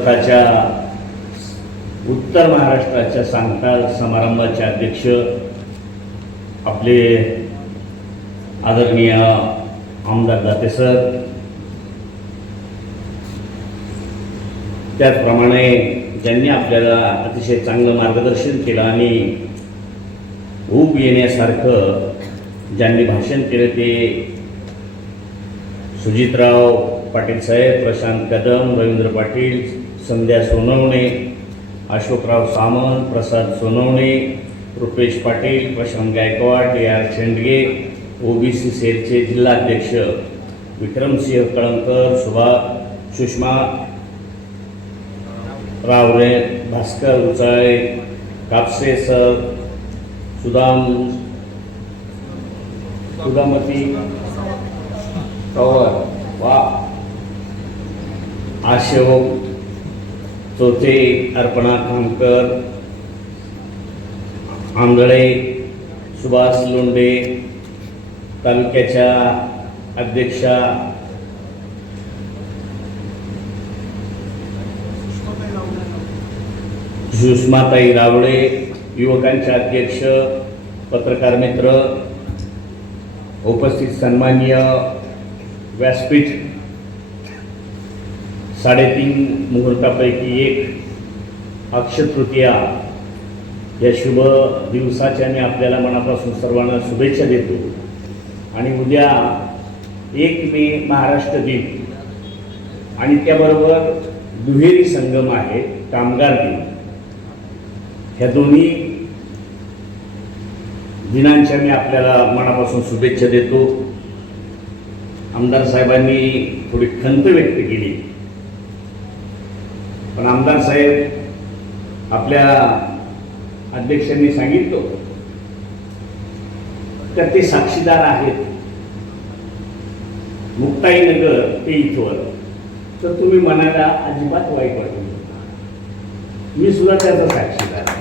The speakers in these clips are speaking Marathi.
भारताच्या उत्तर महाराष्ट्राच्या सांगता समारंभाचे अध्यक्ष आपले आदरणीय आमदार दाते सर त्याचप्रमाणे ज्यांनी आपल्याला अतिशय चांगलं मार्गदर्शन केलं आणि ऊब येण्यासारखं ज्यांनी भाषण केलं ते Sujitrao Patil saheb Prashant Kadam Ravindra Patil Sandhya Sonawane Ashokrao Samant Prasad Sonawane Rupesh Patil Prashant Gaikwad D R Shendge OBC सेलचे जिल्हाध्यक्ष विक्रमसिंह कळंकर सुभा सुषमा रावरे भास्कर उचाळे कापसे सर सुदाम सुदामती पवार. वा. अशोक चोथे अर्पणा खामकर आंधळे सुभाष लोंडे तालुक्याच्या अध्यक्षा सुषमाताई रावळे युवकांचे अध्यक्ष पत्रकार मित्र उपस्थित सन्माननीय व्यासपीठ साडेतीन मुहूर्तापैकी एक अक्षतृतीया या शुभ दिवसाच्या मी आपल्याला मनापासून सर्वांना शुभेच्छा देतो. आणि उद्या एक मे महाराष्ट्र दिन. आणि त्याबरोबर दुहेरी संगम आहे कामगार दिन. ह्या दोन्ही दिनांच्या मी आपल्याला मनापासून शुभेच्छा देतो. आमदार साहेबांनी थोडी खंत व्यक्त केली. पण आमदार साहेब आपल्या अध्यक्षांनी सांगितलं तर ते साक्षीदार आहेत. मुक्ताईनगर ते इथवर. तर तुम्ही मनाला अजिबात वाईट वाटू मी सुद्धा त्याचा साक्षीदार आहे.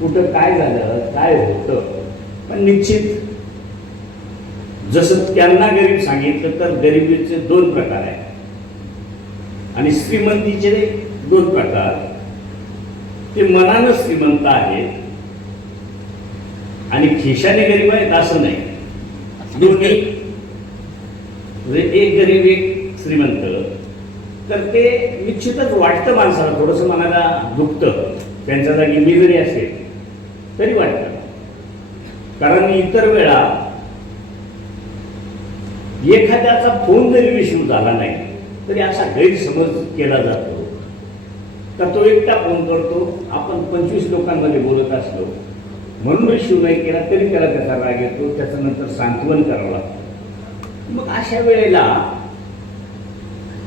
कुठं काय झालं काय होतं पण निश्चित जसं त्यांना गरीब सांगितलं तर गरिबीचे दोन प्रकार आहेत. आणि श्रीमंतीचे दोन प्रकार. ते मनानं श्रीमंत आहेत आणि खिशाने गरीब आहेत असं नाही. दोन्ही. म्हणजे एक गरीब एक श्रीमंत. तर ते निश्चितच वाटतं माणसाला थोडंसं मनाला दुखतं. त्यांच्या जागी मी जरी असेल तरी वाटतं. कारण इतर वेळा एखाद्याचा फोन जरी रिसिव्ह झाला नाही तरी असा गैरसमज केला जातो. तर तो एकटा फोन करतो. आपण पंचवीस लोकांमध्ये बोलत असलो. म्हणून रिसिव्ह नाही केला तरी त्याला त्याचा राग येतो. त्याचं नंतर सांत्वन करावं लागतं. मग अशा वेळेला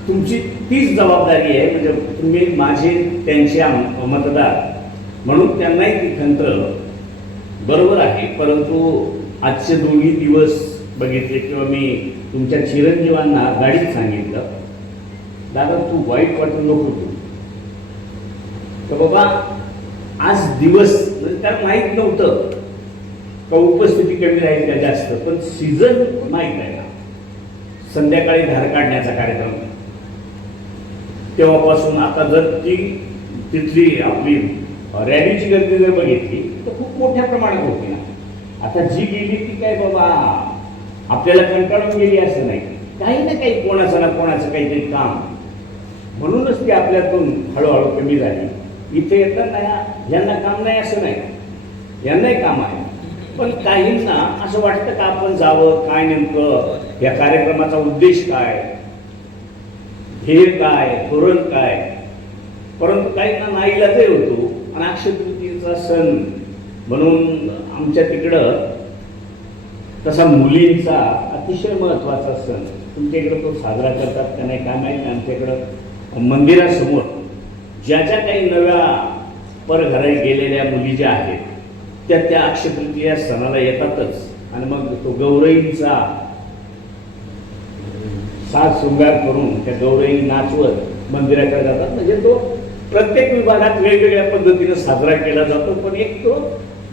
तुमची तीच जबाबदारी आहे. म्हणजे तुम्ही माझे त्यांचे मतदार. म्हणून त्यांनाही ती तंत्र बरोबर आहे. परंतु आजचे दोन्ही दिवस बघितले किंवा मी तुमच्या चिरंजीवांना गाडीत सांगितलं. दादा तू वाईट वाटू नको तू. तर बाबा आज दिवस म्हणजे त्याला माहीत नव्हतं का उपस्थिती कमी राहील का जास्त पण सीझन माहीत आहे ना संध्याकाळी धार काढण्याचा कार्यक्रम. तेव्हापासून आता जर ती तिथली आपली रॅलीची गर्दी जर बघितली तर खूप मोठ्या प्रमाणात होती ना. आता जी गेली ती काय बाबा? आपल्याला कंटाळून गेली असं नाही. काही ना काही कोणाचं ना कोणाचं काहीतरी काम. म्हणूनच ती आपल्यातून हळूहळू कमी झाली. इथे येताना यांना काम नाही असं नाही. यांनाही काम आहे. पण काहींना असं वाटतं का आपण जावं काय नेमकं या कार्यक्रमाचा उद्देश काय? ध्येय काय? धोरण काय? परंतु काहींना नाईलाजही होतो. आणि अक्षतृतीचा सण म्हणून आमच्या तिकडं तसा मुलींचा अतिशय महत्त्वाचा सण. तुमच्या इकडं तो साजरा करतात का नाही काय माहीत नाही आमच्याकडं मंदिरासमोर ज्या ज्या काही नव्या परघरात गेलेल्या मुली ज्या आहेत त्या त्या अक्षतृतीया सणाला येतातच. आणि मग तो गौरईंचा साज शृंगार करून त्या गौरई नाचवत मंदिराकडे जातात. म्हणजे तो प्रत्येक विभागात वेगवेगळ्या पद्धतीने साजरा केला जातो पण एक तो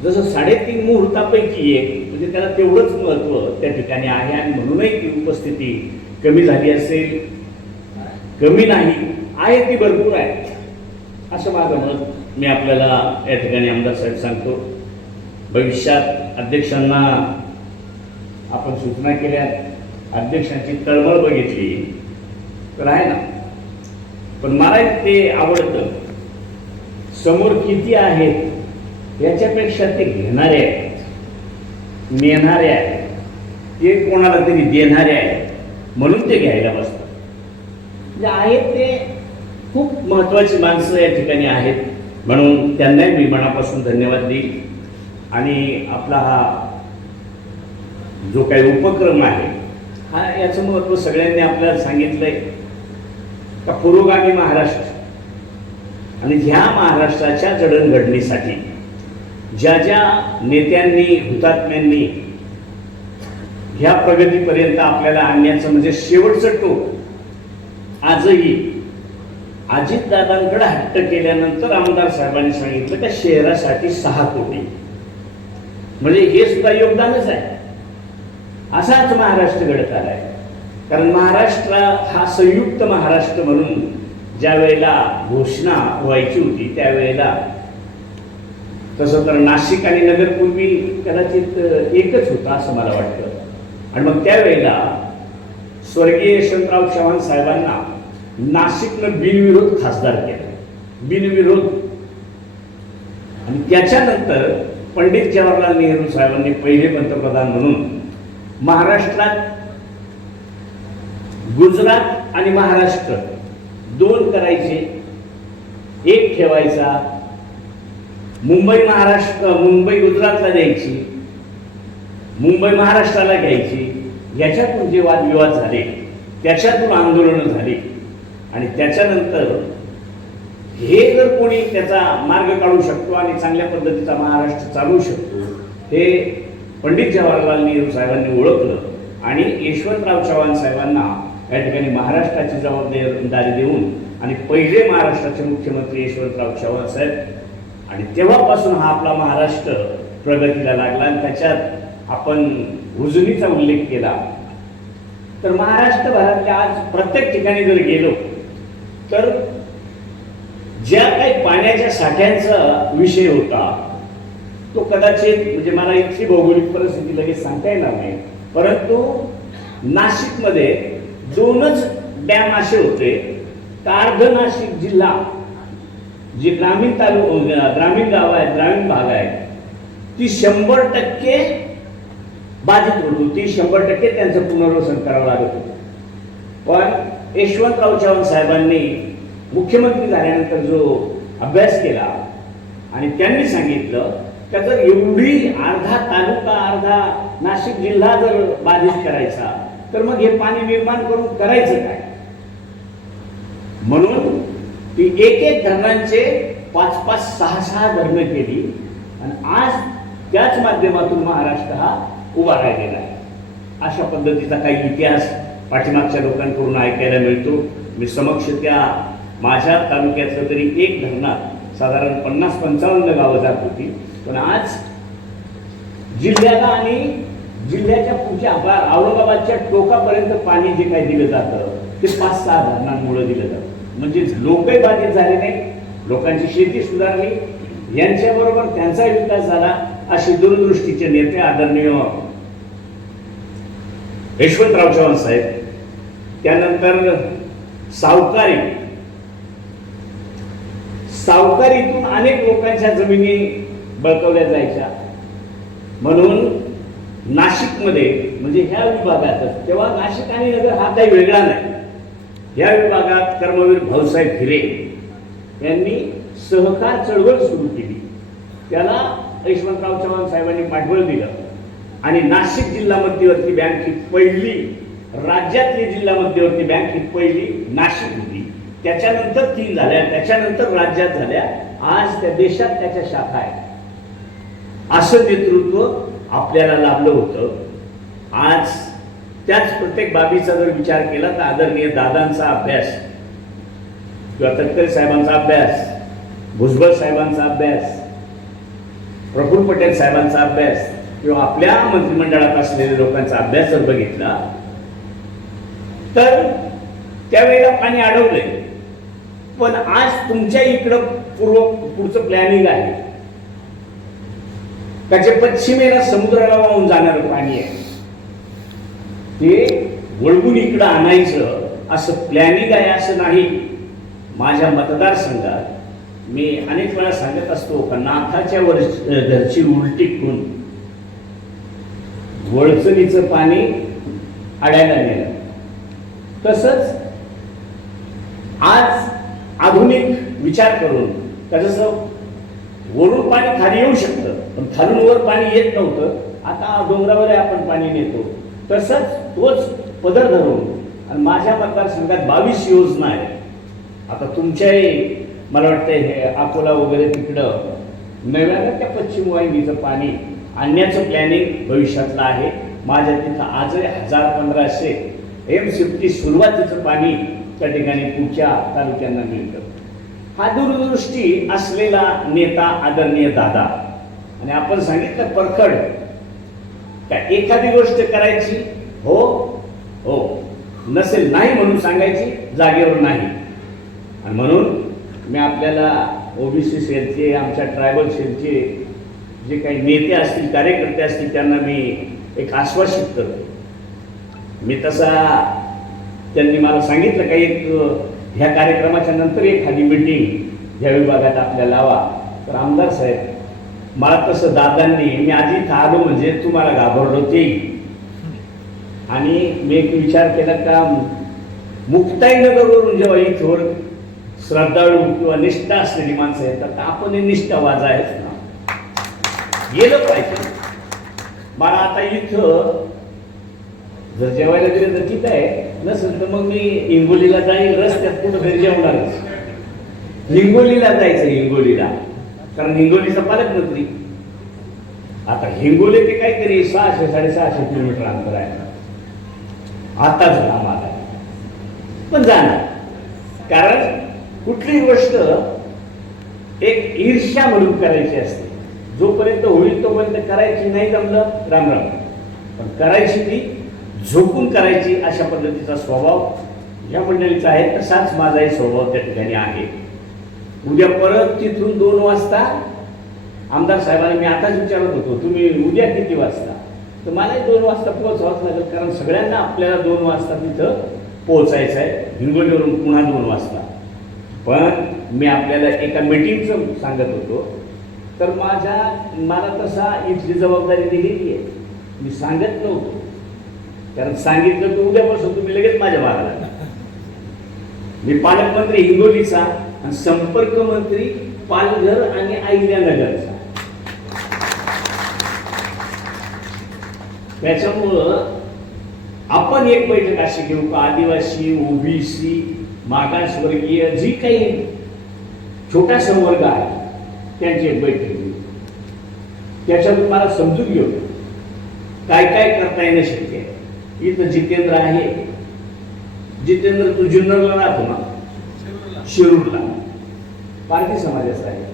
जसं साडेतीन मुहूर्तापैकी एक म्हणजे त्याला तेवढंच महत्त्व त्या ठिकाणी आहे आणि म्हणूनही ती उपस्थिती कमी झाली असेल. कमी नाही आहे ती भरपूर आहे. असं माझं मत. मी आपल्याला या ठिकाणी आमदार साहेब सांगतो. भविष्यात अध्यक्षांना आपण सूचना केल्या अध्यक्षांची तळमळ बघितली तर आहे ना. पण मला ते आवडतं. समोर किती आहेत याच्यापेक्षा ते घेणारे आहेत. नेणारे आहेत. ते कोणाला तरी देणारे आहेत. म्हणून ते घ्यायला बसतात. म्हणजे आहेत ते खूप महत्त्वाची माणसं या ठिकाणी आहेत. म्हणून त्यांनाही मी मनापासून धन्यवाद देईल आणि आपला हा जो काही उपक्रम आहे हा याचं महत्त्व सगळ्यांनी आपल्याला सांगितलंय. का पुरोगामी महाराष्ट्र आणि ह्या महाराष्ट्राच्या जडणघडणीसाठी ज्या ज्या नेत्यांनी हुतात्म्यांनी ह्या प्रगतीपर्यंत आपल्याला आणण्याचं म्हणजे शेवटचं टोक आजही अजितदादांकडे हट्ट केल्यानंतर आमदार साहेबांनी सांगितलं का शहरासाठी सहा कोटी. म्हणजे हे सुद्धा योगदानच आहे. असाच महाराष्ट्र घडत आलाय. कारण महाराष्ट्र हा संयुक्त महाराष्ट्र म्हणून ज्या वेळेला घोषणा व्हायची होती त्यावेळेला तसं तर नाशिक आणि नगरपूर्वी कदाचित एकच होता असं मला वाटतं. आणि मग त्यावेळेला स्वर्गीय यशवंतराव चव्हाण साहेबांना नाशिकनं बिनविरोध खासदार केला. बिनविरोध. आणि त्याच्यानंतर पंडित जवाहरलाल नेहरू साहेबांनी पहिले पंतप्रधान म्हणून महाराष्ट्रात गुजरात आणि महाराष्ट्र दोन करायचे. एक ठेवायचा. मुंबई महाराष्ट्र मुंबई गुजरातला द्यायची. मुंबई महाराष्ट्राला घ्यायची. याच्यातून जे वादविवाद झाले त्याच्यातून आंदोलनं झाली. आणि त्याच्यानंतर हे जर कोणी त्याचा मार्ग काढू शकतो आणि चांगल्या पद्धतीचा महाराष्ट्र चालवू शकतो हे पंडित जवाहरलाल नेहरू साहेबांनी ओळखलं आणि यशवंतराव चव्हाण साहेबांना या ठिकाणी महाराष्ट्राची जबाबदारी देऊन आणि पहिले महाराष्ट्राचे मुख्यमंत्री यशवंतराव चव्हाण साहेब. आणि तेव्हापासून हा आपला महाराष्ट्र प्रगतीला लागला आणि त्याच्यात आपण उजनीचा उल्लेख केला. तर महाराष्ट्रभरातल्या आज प्रत्येक ठिकाणी जर गेलो तर ज्या काही पाण्याच्या साठ्यांचा विषय होता तो कदाचित म्हणजे मला इथली भौगोलिक परिस्थिती लगेच सांगता येणार नाही. परंतु नाशिकमध्ये दोनच डॅम असे होते. कार्ध नाशिक जिल्हा जे ग्रामीण तालुका ग्रामीण गाव आहे ग्रामीण भाग आहे ती शंभर टक्के बाधित होत. होती शंभर टक्के त्यांचं पुनर्वसन करावं लागत होतं. पण यशवंतराव चव्हाण साहेबांनी मुख्यमंत्री झाल्यानंतर जो अभ्यास केला आणि त्यांनी सांगितलं का जर एवढी अर्धा तालुका अर्धा नाशिक जिल्हा जर बाधित करायचा तर मग हे पाणी निर्माण करून करायचं काय? म्हणून ती एक एक धरणांचे पाच पाच सहा सहा धरणं केली आणि आज त्याच माध्यमातून महाराष्ट्र हा उभा राहिलेला आहे. अशा पद्धतीचा काही इतिहास पाठीमागच्या लोकांकडून ऐकायला मिळतो. मी समक्ष त्या माझ्या तालुक्यातलं तरी एक धरणात साधारण पन्नास पंचावन्न गावं जात होती. पण आज जिल्ह्याला आणि जिल्ह्याच्या पुढच्या बा- औरंगाबादच्या टोकापर्यंत पाणी जे काही दिलं जातं ते पाच सहा धरणांमुळे दिलं जातं. म्हणजे लोकही बाधित झाले नाही लोकांची शेती सुधारली. यांच्याबरोबर त्यांचाही विकास झाला अशी दूरदृष्टीचे नेते आदरणीय यशवंतराव चव्हाण साहेब त्यानंतर सावकारी. सावकारीतून अनेक लोकांच्या जमिनी बळकवल्या जायच्या. म्हणून नाशिकमध्ये म्हणजे ह्या विभागात तेव्हा नाशिक आणि नगर हा काही वेगळा नाही. या विभागात कर्मवीर भाऊसाहेब फिरे यांनी सहकार चळवळ सुरू केली. त्याला यशवंतराव चव्हाण साहेबांनी पाठबळ दिलं. आणि नाशिक जिल्हा मध्यवर्ती बँक ही पहिली राज्यातली जिल्हा मध्यवर्ती बँक ही पहिली नाशिक होती. त्याच्यानंतर तीन झाल्या त्याच्यानंतर राज्यात झाल्या. आज त्या देशात त्याच्या शाखा आहेत. असं नेतृत्व आपल्याला लाभलं होतं. आज त्याच प्रत्येक बाबीचा जर विचार केला तर आदरणीय दादांचा अभ्यास किंवा तटकरे साहेबांचा अभ्यास भुजबळ साहेबांचा अभ्यास प्रफुल्ल पटेल साहेबांचा अभ्यास किंवा आपल्या मंत्रिमंडळात असलेल्या लोकांचा अभ्यास जर बघितला तर त्यावेळेला पाणी अडवलंय. पण आज तुमच्या इकडं पूर्व पुढचं प्लॅनिंग आहे. त्याचे पश्चिमेला समुद्राला वाहून जाणारं पाणी आहे. ते वळवून इकडं आणायचं असं प्लॅनिंग आहे असं नाही. माझ्या मतदारसंघात मी अनेक वेळा सांगत असतो का नाथाच्या वर घरची उलटी खून वळचणीचं पाणी अडायला नेलं. तसंच आज आधुनिक विचार करून का वरून पाणी खाली येऊ शकतं पण खालून वर पाणी येत नव्हतं. आता डोंगरावर आपण पाणी नेतो. तसंच तोच पदर धरून आणि माझ्या मतदारसंघात बावीस योजना आहेत. आता तुमच्याही मला वाटतं हे अकोला वगैरे तिकडं नव्यानं त्या पश्चिम वाहिनीचं पाणी आणण्याचं प्लॅनिंग भविष्यातलं आहे. माझ्या तिथं आजही हजार पंधराशे एम सिफ्टी सुरुवातीचं पाणी त्या ठिकाणी पुढच्या तालुक्यांना मिळतं. हा दूरदृष्टी असलेला नेता आदरणीय दादा. आणि आपण सांगितलं परखड. का एखादी गोष्ट करायची हो हो नसेल नाही म्हणून सांगायची जागेवर नाही. आणि म्हणून मी आपल्याला ओबीसी सेलचे आमच्या ट्रायबल सेलचे जे काही नेते असतील कार्यकर्ते असतील त्यांना मी एक आश्वासित करतो. मी तसा त्यांनी मला सांगितलं का एक ह्या कार्यक्रमाच्या नंतर एखादी मिटिंग ह्या विभागात आपल्या लावा. तर आमदार साहेब मला तसं दादांनी मी आधी इथं आलो म्हणजे तुम्हाला घाबरलो ते. आणि मी एक विचार केला का मुक्ताईनगरवरून जेव्हा इथवर श्रद्धाळू किंवा निष्ठा असलेली माणसं येतात तर आपण हे वाजायच ना. गेलं पाहिजे. मला आता इथं जर जेवायला दिलं तर ठीक आहे. नसेल तर मग मी हिंगोलीला जाईल रस्त्यात कुठं घरी जेवणारच हिंगोलीला जायचं हिंगोलीला. कारण हिंगोलीचा पालकमंत्री. आता हिंगोली ते काहीतरी सहाशे साडेसहाशे किलोमीटर अंतर आहे. आताच झाला मला पण जाणार. कारण कुठली गोष्ट एक ईर्ष्या म्हणून करायची असते. जोपर्यंत होईल तोपर्यंत करायची नाही जमलं राम राम. पण करायची ती झोपून करायची अशा पद्धतीचा स्वभाव या मंडळीचा आहे तसाच माझाही स्वभाव त्या ठिकाणी आहे. उद्या परत तिथून दोन वाजता आमदार साहेबांनी मी आताच विचारत होतो तुम्ही उद्या किती वाजता? तर मलाही दोन वाजता पोहोचवाच लागेल कारण सगळ्यांना आपल्याला दोन वाजता तिथं पोहोचायचं आहे. हिंगोलीवरून पुन्हा दोन वाजता. पण मी आपल्याला एका मीटिंगचं सांगत होतो. तर माझ्या मला तसा इथली जबाबदारी दिलेली आहे. मी सांगत नव्हतो. कारण सांगितलं तर उद्यापासून तुम्ही लगेच माझ्या भागाला मी पालकमंत्री हिंगोलीचा आणि संपर्क मंत्री पालघर आणि अहिल्यानगरचा. त्याच्यामुळं आपण एक बैठक अशी घेऊ का? आदिवासी ओबीसी मागासवर्गीय जी काही छोटा संवर्ग आहे त्यांची एक बैठक घेऊ. त्याच्यातून मला समजून घेऊ. काय काय करता येणं शक्य आहे? इथं जितेंद्र आहे. जितेंद्र तू जुन्नरला राहतो ना? शिरूरला. पारखी समाजाचा आहे.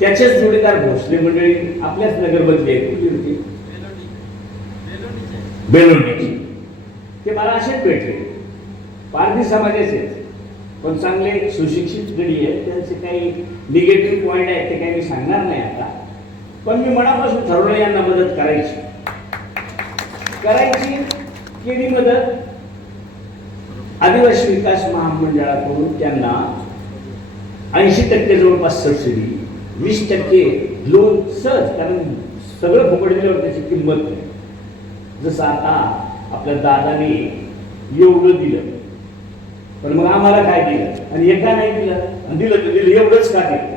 त्याचेच जोडीदार भोसले मंडळी आपल्याच नगरमधली आहे कुठली होती. बेलोडीची. ते मला असेच भेटले. पारधी समाजाचेच पण चांगले सुशिक्षित गडी आहेत. त्यांचे काही निगेटिव्ह पॉईंट आहेत ते काही मी सांगणार नाही आता. पण मी मनापासून ठरवलं यांना मदत करायची. करायची केली मदत? आदिवासी विकास महामंडळाकडून त्यांना ऐंशी टक्के जवळपास सबसिडी वीस टक्के लोन सहज कारण सगळं फुकट दिल्यावर त्याची किंमत नाही. जसं आता आपल्या दादाने एवढं दिलं. पण मग आम्हाला काय दिलं? आणि एका नाही दिलं. आणि दिलं तर दिलं एवढंच का दिलं?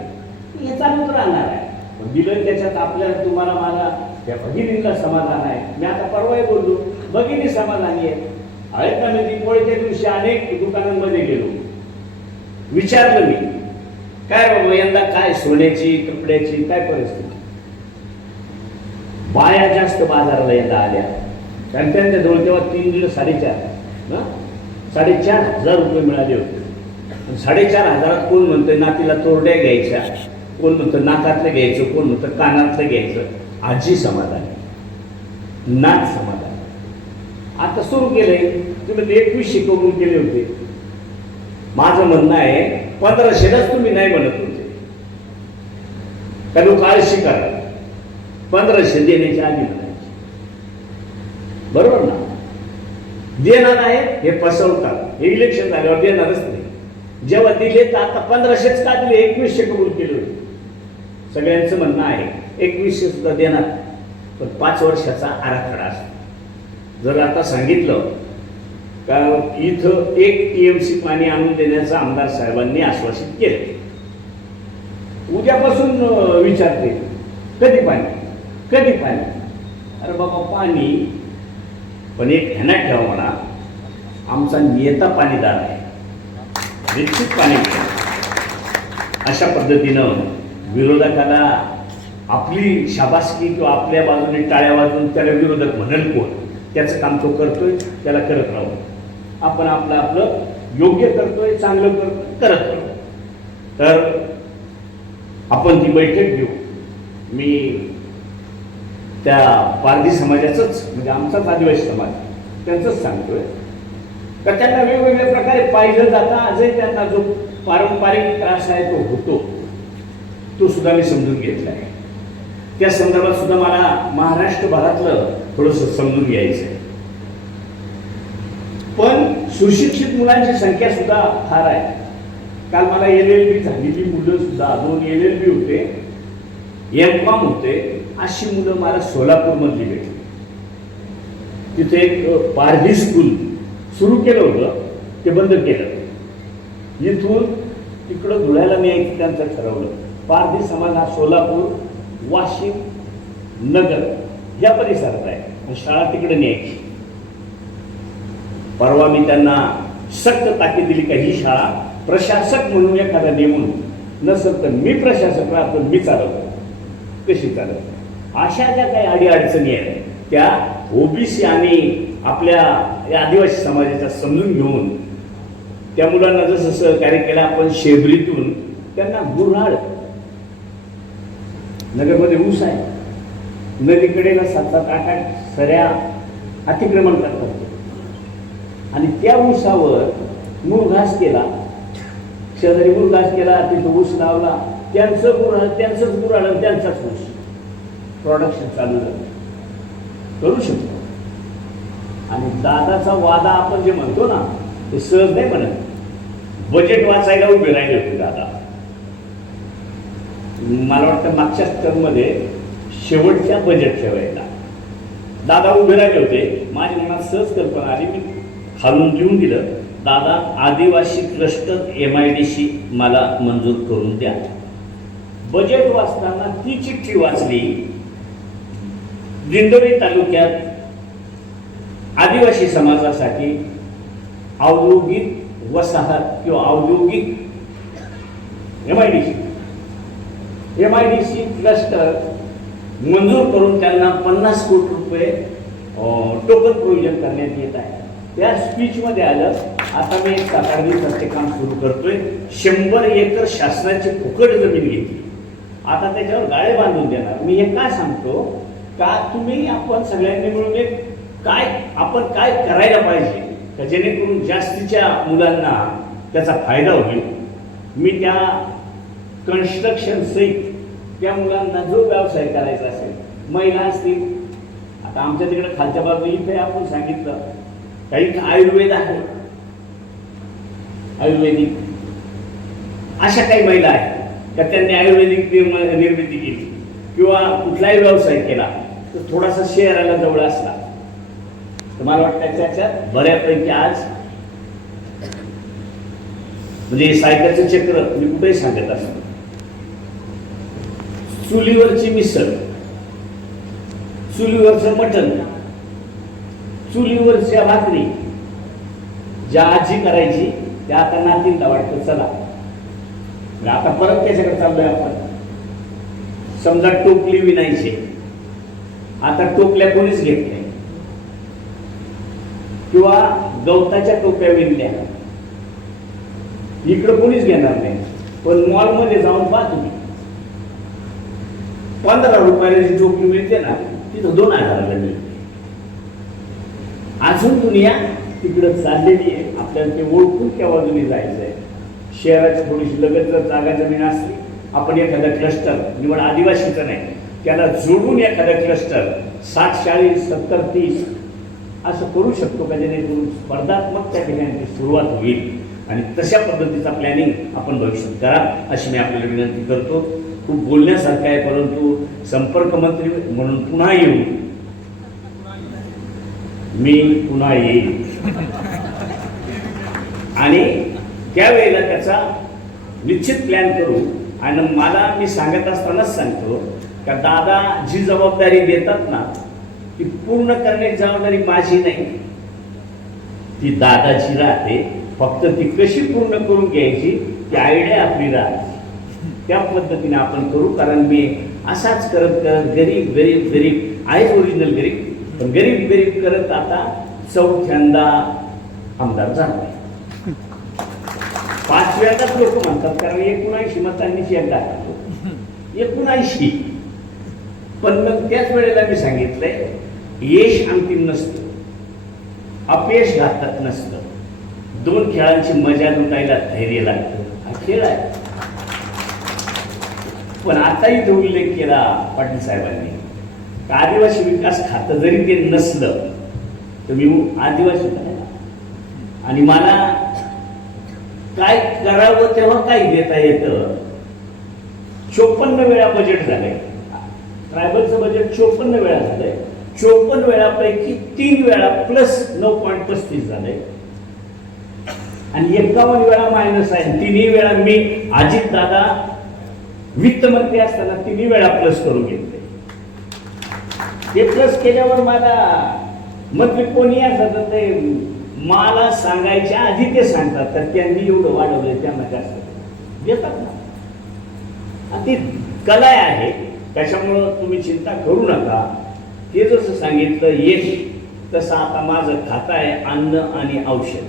हे चालूच राहणार आहे पण दिलं त्याच्यात आपल्या तुम्हाला मला त्या भगिनीला समाधान आहे. मी आता परवाही बोललो. भगिनी समाधानी आहे. आहेत ना मी दिपोळीच्या दिवशी अनेक दुकानांमध्ये गेलो. विचारलं मी काय बाबा यंदा काय सोन्याची कपड्याची काय परिस्थिती? बाया जास्त बाजाराला यंदा आल्या. कारण त्यांच्या जवळ तेव्हा तीन किलो साडेचार साडेचार हजार रुपये मिळाले होते. साडेचार हजारात कोण म्हणतं नातीला तोरड्या घ्यायच्या. कोण म्हणतं नाकातलं घ्यायचं. कोण म्हणतं कानातलं घ्यायचं. आजी समाधान नाथ समाधान आता सुरू केलंय. तुम्ही ते एकवीस शिकवून केले होते. माझं म्हणणं आहे पंधराशेलाच तुम्ही नाही म्हणत होते. कारण लोक आळशी पंधराशे देण्याच्या आधी म्हणायची. बरोबर ना? देणार आहे हे फसवतात. हे इलेक्शन झाल्यावर देणारच नाही. जेव्हा दिले तर आता पंधराशेच का दिले? एकवीसशे कबूल केले होते. सगळ्यांचं म्हणणं आहे एकवीसशे सुद्धा देणार. पण पाच वर्षाचा आराखडा असतो. जर आता सांगितलं का इथं एक टीएमसी पाणी आणून देण्याचं आमदार साहेबांनी आश्वासित केलं. उद्यापासून विचारते कधी पाणी? कधी पाणी? अरे बाबा पाणी पण एक ध्यानात ठेवा म्हणा. आमचा नियता पाणीदार आहे. निश्चित पाणी अशा पद्धतीनं विरोधकाला आपली शाबासकी किंवा आपल्या बाजूने टाळ्या वाजून त्याला विरोधक म्हणेल कोण? त्याचं काम तो करतोय त्याला करत राहू. आपण आपलं आपलं योग्य करतोय चांगलं करतोय करत राहू. तर आपण ती बैठक घेऊ. मी त्या पारधी समाजाचंच म्हणजे आमचाच आदिवासी समाज त्यांचंच सांगतोय. तर त्यांना वेगवेगळ्या प्रकारे पाहिलं जातं आजही त्यांना जो पारंपरिक त्रास आहे तो होतो. तो सुद्धा मी समजून घेतला आहे त्या संदर्भात सुद्धा मला महाराष्ट्रभरातलं थोडंसं समजून घ्यायचं. आहे पण सुशिक्षित मुलांची संख्या सुद्धा फार आहे. काल मला एल एल बी झालेली मुलं सुद्धा दोन एल एल बी होते एम कॉम होते अशी मुलं मला सोलापूरमधली भेटली. तिथे एक पारधी स्कूल सुरू केलं होतं ते बंद केलं. इथून तिकडं धुळ्याला मी त्यांचं ठरवलं. पारधी समाज हा सोलापूर वाशिम नगर या परिसरात आहे. शाळा तिकडे न्यायची. परवा मी त्यांना सक्त ताकीद दिली का ही शाळा प्रशासक म्हणून एखादा नेमून नसेल तर मी प्रशासक राहतो मी चालवतो. कशी चालवतो? अशा ज्या काही अडी अडचणी आहेत त्या ओबीसी आणि आपल्या या आदिवासी समाजाच्या समजून घेऊन त्या मुलांना जसं सहकार्य केलं आपण शेबरीतून त्यांना गुऱ्हाळ. नगरमध्ये ऊस आहे. नदीकडेला सात सात आठ आठ सऱ्या अतिक्रमण करतात. आणि त्या ऊसावर मूळ घास केला. शेजारी मूळ घास केला तिथं ऊस लावला. त्यांचं गुर त्यांचंच गुर आलं त्यांचाच ऊस. प्रोडक्शन चालू झालं. करू शकतो. आणि दादाचा वादा आपण जे म्हणतो ना ते सहज नाही म्हणत. बजेट वाचायला उभे राहिले होते दादा. मला वाटतं मागच्याच टर्ममध्ये शेवटच्या बजेट ठेवायला. दादा उभे राहिले होते. माझ्या मनात सहज कल्पना आली. मी खालून लिहून दिलं दादा आदिवासी trust M I D C मला मंजूर करून द्या. बजेट वाचताना ती चिठ्ठी वाचली. दिंडोरी तालुक्यात आदिवासी समाजासाठी औद्योगिक वसाहत किंवा औद्योगिक M I D C M I D C cluster मंजूर करून त्यांना पन्नास कोटी रुपये टोकन प्रोव्हिजन करण्यात येत आहे. त्या स्पीचमध्ये आलं आता मी एक सात आठ काम सुरू करतोय. शंभर एकर शासनाची फुकट जमीन घेतली. आता त्याच्यावर गाळे बांधून देणार. मी हे काय सांगतो? का तुम्ही आपण सगळ्यांनी मिळून एक काय आपण काय करायला पाहिजे? का जेणेकरून जास्तीच्या मुलांना त्याचा फायदा होईल? मी त्या कन्स्ट्रक्शन सहित त्या मुलांना जो व्यवसाय करायचा असेल महिला असतील आता आमच्या तिकडे खालच्या बाजू इथे आपण सांगितलं काही आयुर्वेद आहे. आयुर्वेदिक. अशा काही महिला आहेत का त्यांनी आयुर्वेदिक निर्मिती केली. किंवा कुठलाही व्यवसाय केला तर थोडासा शहराला जवळ असला. तर मला वाटतं त्याच्यात बऱ्यापैकी आज म्हणजे सायकलचं चक्र मी कुठेही सांगत असतो. चुलीवरची मिसळ. चुलीवरचं मटण चुलीवरच्या भाकरी ज्या आजी करायची त्या आता नातींना वाटतं चला. आता परत त्याच्याकडे चाललोय आपण. समजा टोपली विनायची. आता टोपल्या कोणीच घेत नाही. किंवा गवताच्या टोप्या विणल्या. इकडं कोणीच घेणार नाही. पण मॉलमध्ये जाऊन पहा तुम्ही. पंधरा रुपयाला जी टोपली मिळते ना तिथं दोन हजाराला मिळते अजून दुनिया तिकडं चाललेली आहे. आपल्याला ते ओळखून त्या बाजूने जायचं आहे शहराची थोडीशी लगत जर जागा जमीन असली आपण एखादा क्लस्टर निवड आदिवासीचं नाही त्याला जोडून एखादा क्लस्टर साठ चाळीस सत्तर तीस असं करू शकतो का? जेणेकरून स्पर्धात्मक त्या ठिकाणी ती सुरुवात होईल. आणि तशा पद्धतीचा प्लॅनिंग आपण भविष्यात करा अशी मी आपल्याला विनंती करतो. खूप बोलण्यासारखं आहे परंतु संपर्क मंत्री म्हणून पुन्हा येऊ. मी पुन्हा येईल आणि त्यावेळेला त्याचा निश्चित प्लॅन करू. आणि मला मी सांगत असतानाच सांगतो का दादा जी जबाबदारी देतात ना ती पूर्ण करण्याची जबाबदारी माझी नाही. ती दादाची राहते. फक्त ती कशी पूर्ण करून घ्यायची ती आयडिया आपली राहते. त्या पद्धतीने आपण करू कारण मी असाच करत करत गरीब गरीब गरीब आहेच ओरिजिनल गरीब. पण गरीब गरीब करत आता चौथ्यांदा आमदार झाला पाचव्यांदाच लोक म्हणतात कारण एकोणऐंशी मतांनीच एकदा टाकतो एकोणऐंशी. पण मग त्याच वेळेला मी सांगितलंय यश अंतिम नसतं. अपयश घातक नसतं. दोन खेळांची मजा लुटायला धैर्य लागतं. हा खेळ आहे. पण आता इथे उल्लेख केला पाटील साहेबांनी आदिवासी विकास खातं जरी ते नसलं तर मी आदिवासी आणि मला काय करावं तेव्हा काय देता येतं? चोपन्न वेळा बजेट झालंय. ट्रायबलचं बजेट चोपन्न वेळा झालंय. चोपन्न वेळापैकी तीन वेळा प्लस नऊ पॉईंट पस्तीस झालंय. आणि एकावन्न वेळा मायनस आहे. तिन्ही वेळा मी अजित दादा वित्त मंत्री असताना तिन्ही वेळा प्लस करून घेतले. ते प्लस केल्यावर मला मंत्री कोणी असं तर ते मला सांगायच्या आधी ते सांगतात तर त्यांनी एवढं वाढवलं त्यांना जास्त देतात ना. ती कला आहे त्याच्यामुळं तुम्ही चिंता करू नका. ते जसं सांगितलं यश तसं आता माझं खातं आहे अन्न आणि औषध.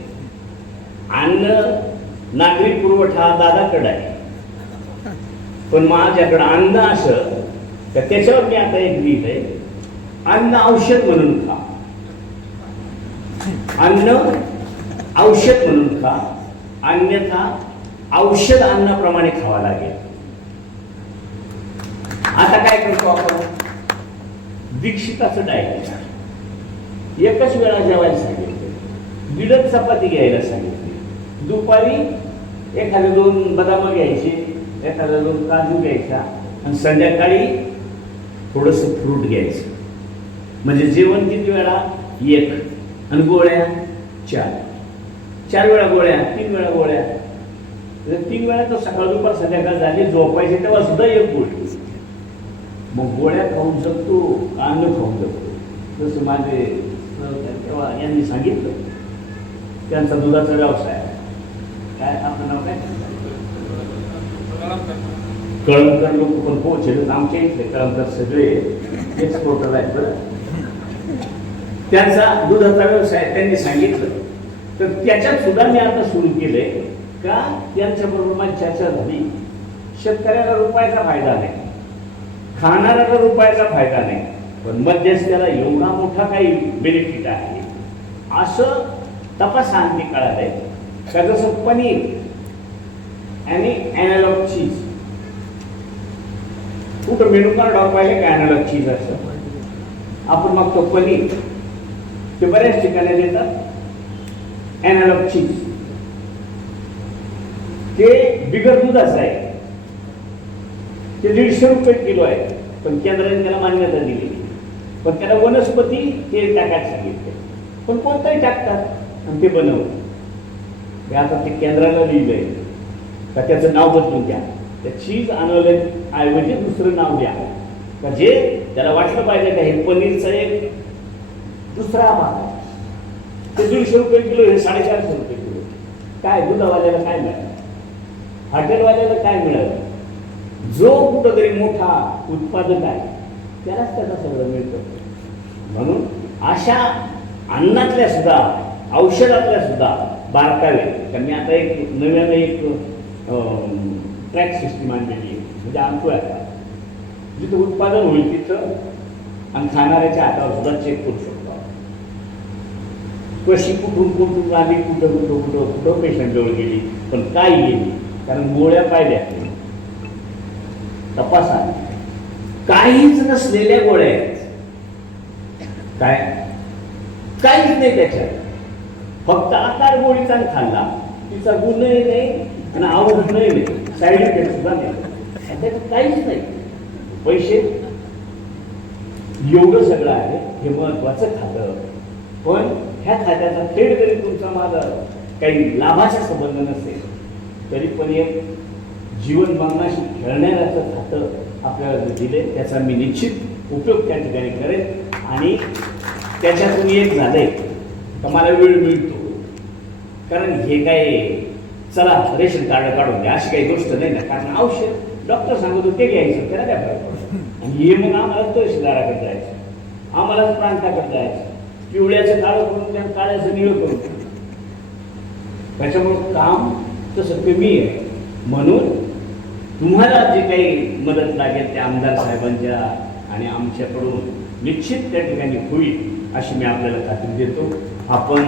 अन्न नागरी पुरवठा दादाकडे आहे. पण माझ्याकडं अन्न असं तर त्याच्यावर मी आता एक लिहिलंय अन्न औषध म्हणून खा. अन्न औषध म्हणून खा. अन्यथा औषध अन्नाप्रमाणे खावा लागेल. आता काय करतो आपण? दीक्षिताचं डायट एकच वेळा जेवायला सांगितलं. दीडच चपाती घ्यायला सांगितली. दुपारी एखादे दोन बदाम घ्यायचे. एखादा दोन काजू घ्यायचा आणि संध्याकाळी थोडंसं फ्रूट घ्यायचं. म्हणजे जेवण किती वेळा? एक. आणि गोळ्या? चार. चार वेळा गोळ्या तीन वेळा गोळ्या. म्हणजे तीन वेळा तर सकाळ दुपार संध्याकाळ झाली झोपायचे तेव्हा सुद्धा एक गोळी. मग गोळ्या खाऊन जगतो अन्न खाऊन जगतो. जसं माझे तेव्हा यांनी सांगितलं. त्यांचा दुधाचा व्यवसाय काय आपलं नाव काय? कळमकर लोक पण पोहोचेल आमच्या इथले कळमकर सगळे एक्सपोर्टर आहेत बरं. त्यांचा दुधाचा व्यवसाय त्यांनी सांगितलं. तर त्याच्यात सुद्धा मी आता सुरू केले का? त्यांच्याबरोबर माझी चर्चा झाली. शेतकऱ्याला रुपयाचा फायदा नाही. खाणाऱ्याला रुपयाचा फायदा नाही. पण मध्यस्थ्याला एवढा मोठा काही बेनिफिट आहे. असं तपास आणखी कळालंय. का जसं पनीर आणि अॅनालॉग चीज कुठं मेनू कार्ड वापरायला का अॅनालॉग चीज असं? आपण मागतो पनीर. ते बऱ्याच ठिकाणी देतात. अॅनालॉग चीज ते बिगर दुधाचं आहे. ते दीडशे रुपये किलो आहे. पण केंद्राने त्याला मान्यता दिलेली पण त्याला वनस्पती ते टाकायला सांगितले. पण कोणताही टाकतात. आणि ते बनवतात. हे आता ते केंद्राला लिहिलंय. का त्याचं नाव बदलून द्या त्या चीज आणलं ऐवजी दुसरं नाव द्या. का जे त्याला वाटलं पाहिजे का हे पनीरचं एक दुसरा भाग ते दीडशे रुपये किलो हे साडेचारशे रुपये किलो काय दुधावाल्याला काय मिळालं? हॉटेलवाल्याला काय मिळालं? जो कुठंतरी मोठा उत्पादक आहे त्यालाच त्याचा सगळं मिळतं. म्हणून अशा अन्नातल्या सुद्धा औषधातल्या सुद्धा बारकावे. तर मी आता एक नव्यानं एक ट्रॅक सिस्टीम आणलेली आहे म्हणजे आमचं आहे. जिथं उत्पादन होईल तिथं आणि खाणाऱ्याच्या हातावर सुद्धा चेक करू शकतो. कशी कुठून कुठून आली कुठं कुठं कुठं कुठं पेशंट जवळ गेली पण काय गेली कारण गोळ्या पाहिल्या तपासा. काहीच नसलेल्या गोळ्या आहेत. काय? काहीच नाही त्याच्यात. फक्त आकार गोळीचा खाल्ला. तिचा गुणही नाही आणि आवडणंही नाही साईड इफेक्ट सुद्धा नाही. काहीच नाही. पैसे? एवढं सगळं आहे. हे महत्वाचं खातं. पण ह्या खात्याचा थेट जरी तुमचा माझा काही लाभाचा संबंध नसेल तरी पण एक जीवन मरणाशी खेळणाऱ्याचं खातं आपल्याला दिले त्याचा मी निश्चित उपयोग त्या ठिकाणी करेन. आणि त्याच्यातून एक झालंय. तर मला वेळ मिळतो? कारण हे काय चला रेशन कार्ड काढून द्या अशी काही गोष्ट नाही ना. कारण औषध डॉक्टर सांगतो ते घ्यायचं त्याला काय फरक आणि हे मग आम्हाला तहसीलदाराकडे जायचं. आम्हालाच प्रांताकडे जायचं. पिवळ्याचं काळं करून त्या काळ्याचं निळं करून त्याच्यामुळं काम तसं कमी आहे. म्हणून तुम्हाला जे काही मदत लागेल त्या आमदार साहेबांच्या आणि आमच्याकडून निश्चित त्या ठिकाणी होईल. अशी मी आपल्याला खात्री देतो. आपण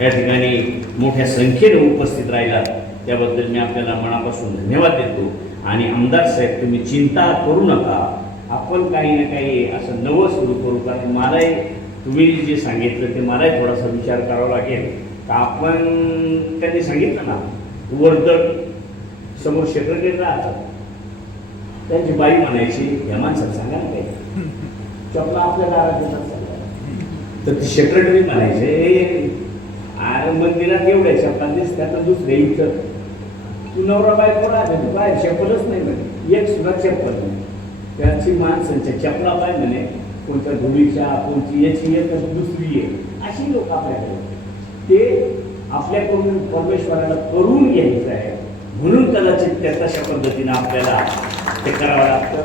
या ठिकाणी मोठ्या संख्येने उपस्थित राहिलात. त्याबद्दल मी आपल्याला मनापासून धन्यवाद देतो. आणि आमदार साहेब तुम्ही चिंता करू नका. आपण काही ना काही असं नवं सुरू करू. कारण मलाही तुम्ही जे सांगितलं ते मलाही थोडासा विचार करावा लागेल. तर आपण त्यांनी सांगितलं ना वर्दळ समोर सेक्रेटरी राहतात. त्यांची बाई म्हणायची या माणसाला सांगा ना काही. चपला आपल्या दारात येतात तर ती सेक्रेटरी म्हणायचे "ए, अरे मंदिरात एवढ्या शब्दात दिसतात तर दुसऱ्या इथं. तू नवरा बायको राहते बाहेर चप्पलच नाही म्हणे. एक सुद्धा चप्पल नाही. त्याची माणसांच्या चपला पाय म्हणे कोणत्या धुळीच्या कोणती याची एक दुसरी आहे अशी लोक आपल्याकडे ते आपल्याकडून परमेश्वराला करून घ्यायचं आहे. म्हणून कदाचित त्या तशा पद्धतीनं आपल्याला ते करावं लागतं.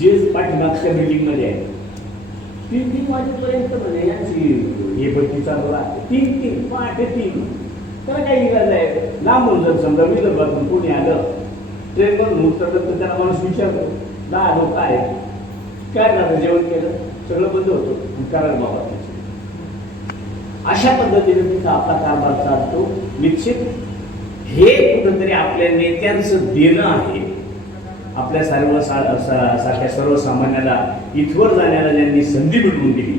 जे पाठीमागच्या बिल्डिंगमध्ये आहे तीन तीन वाजेपर्यंत म्हणे यांची हे बत्ती चालू राहते. तीन तीन पहाटे तीन. त्याला काही इलाज आहे लांबून जर समजा विदर्भातून कोणी आलं ट्रेनवरून उतरलं तर त्याला माणूस विचारतो दहा लोक आहेत. काय झालं? जेवण केलं. सगळं बंद होतं. कारण करायला बाबा अशा पद्धतीने तिथं आपला कारभार चालतो. निश्चित हे कुठंतरी आपल्या नेत्यांचं देणं आहे. आपल्या सर्व सारख्या सर्वसामान्याला इथवर जाण्याला ज्यांनी संधी मिळवून दिली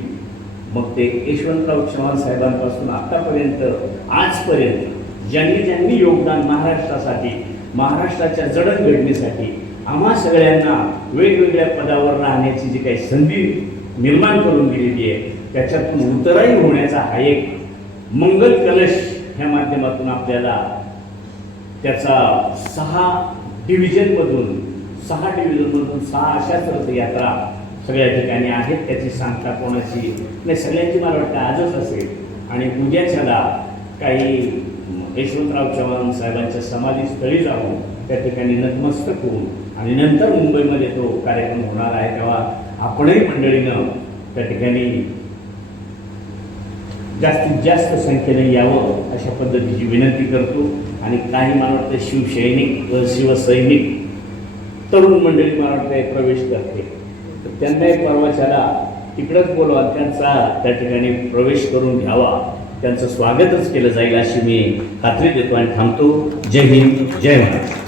मग ते यशवंतराव चव्हाण साहेबांपासून आतापर्यंत आजपर्यंत ज्यांनी ज्यांनी योगदान महाराष्ट्रासाठी महाराष्ट्राच्या जडणघडणीसाठी आम्हा सगळ्यांना वेगवेगळ्या पदावर राहण्याची जी काही संधी निर्माण करून दिलेली आहे त्याच्यातून उतराई होण्याचा हा एक मंगल कलश ह्या माध्यमातून आपल्याला त्याचा सहा डिव्हिजनमधून सहा डिव्हिजनमधून सहा अशाच रथयात्रा सगळ्या ठिकाणी आहेत. त्याची सांगता कोणाची नाही सगळ्यांची मला वाटतं आजच असेल. आणि उद्याच्याला काही यशवंतराव चव्हाण साहेबांच्या समाधीस्थळी जाऊन त्या ठिकाणी नतमस्तक होऊन आणि नंतर मुंबईमध्ये तो कार्यक्रम होणार आहे तेव्हा आपणही मंडळीनं त्या ठिकाणी जास्तीत जास्त संख्येने यावं अशा पद्धतीची विनंती करतो. आणि काही मला वाटतं शिवसैनिक शिवसैनिक तरुण मंडळी मला एक प्रवेश करते. तर त्यांनाही परवाच्याला तिकडंच बोलवा त्यांचा त्या ठिकाणी प्रवेश करून घ्यावा. त्यांचं स्वागतच केलं जाईल अशी मी खात्री देतो आणि थांबतो. जय हिंद जय महाराष्ट्र.